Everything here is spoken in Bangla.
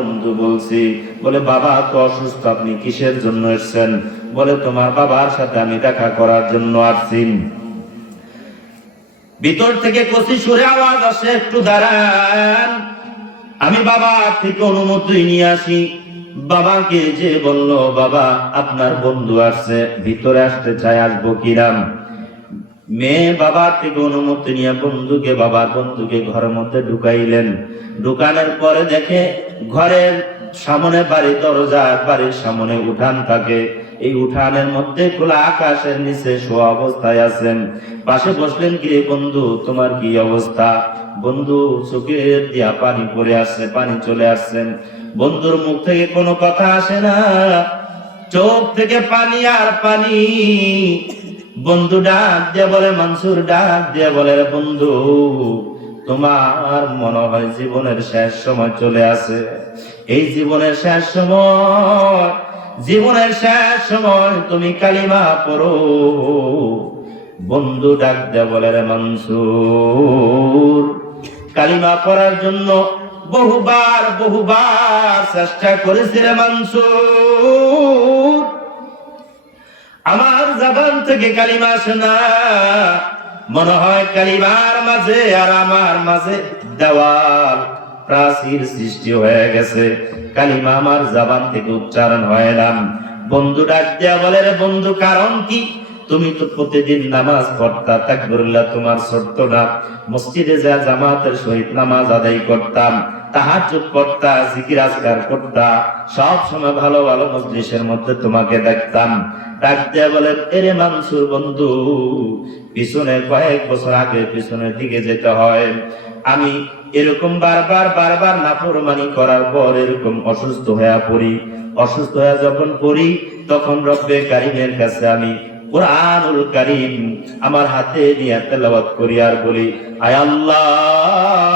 বন্ধু বলছি, বলে, বাবা তো অসুস্থ, আপনি কিসের জন্য এসেছেন? বলে, তোমার বাবার সাথে আমি দেখা করার জন্য আসছি। ভিতর থেকে কচি সুরে আওয়াজ আসে, একটু দাঁড়ান। আমি বাবা থেকে অনুমতি নিয়ে আসি। বাবাকে যে বলল, বাবা, আপনার বন্ধু আসছে, ভিতরে আসতে চায় আসব কিরাম? মেয়ে বাবার থেকে অনুমতি নিয়ে বন্ধুকে, বাবার বন্ধুকে ঘরের মধ্যে ঢুকাইলেন। ঢুকানোর পরে দেখে ঘরের সামনে বাড়ি দরজা, বাড়ির সামনে উঠান থাকে। এই উঠানের মধ্যে খোলা আকাশের নিচে শোয়া অবস্থায় আছেন। পাশে বসলেন কি বন্ধু, তোমার কি অবস্থা? বন্ধু, চোখের দিয়া পানি পড়ে আসছে, পানি চলে আসছেন বন্ধুর মুখ থেকে কোনো কথা আসে না। চোখ থেকে পানি আর পানি। বন্ধু ডাক দিয়ে বলে, মানসুর ডাক দিয়ে বলে, "রে বন্ধু তোমার মনে হয় জীবনের শেষ সময় চলে আসে। এই জীবনের শেষ সময়, জীবনের শেষ সময় তুমি কালিমা পড়ো। বন্ধু ডাক দিয়ে বলে রে মানসুর, কালিমা পড়ার জন্য বহুবার বহুবার চেষ্টা করেছি রে মানসুর। আমার জবান থেকে কালিমা আসে না মনে হয় কালিবার মাঝে আর আমার মাঝে দেওয়াল প্রাচীর সৃষ্টি হয়ে গেছে। কালিমা আমার জবান থেকে উচ্চারণ হয় না বন্ধু ডাক দেয়া বলে, রে বন্ধু, কারণ কি? তুমি তো প্রতিদিন নামাজ পড়তা, তাকবুরুল্লাহ তোমার ছোট্ট না। মসজিদে যা জামাতের সহিত নামাজ আদায় করতাম সব সময় ভালো ভালো মজলিসের মধ্যে তোমাকে দেখতাম। ডাক দেয়া বলে এরে মানসুর বন্ধু, পিছনে কয়েক বছর আগে পিছনের দিকে যেতে হয়। আমি এরকম বারবার বারবার নাফরমানি করার পর এরকম অসুস্থ হয়ে পড়ি। অসুস্থ হয়ে যখন পড়ি, তখন রব্বে কারিমের কাছে আমি কোরআনুল কারিম আমার হাতে নিয়ে তেলাওয়াত করি আর বলি, আয় আল্লাহ!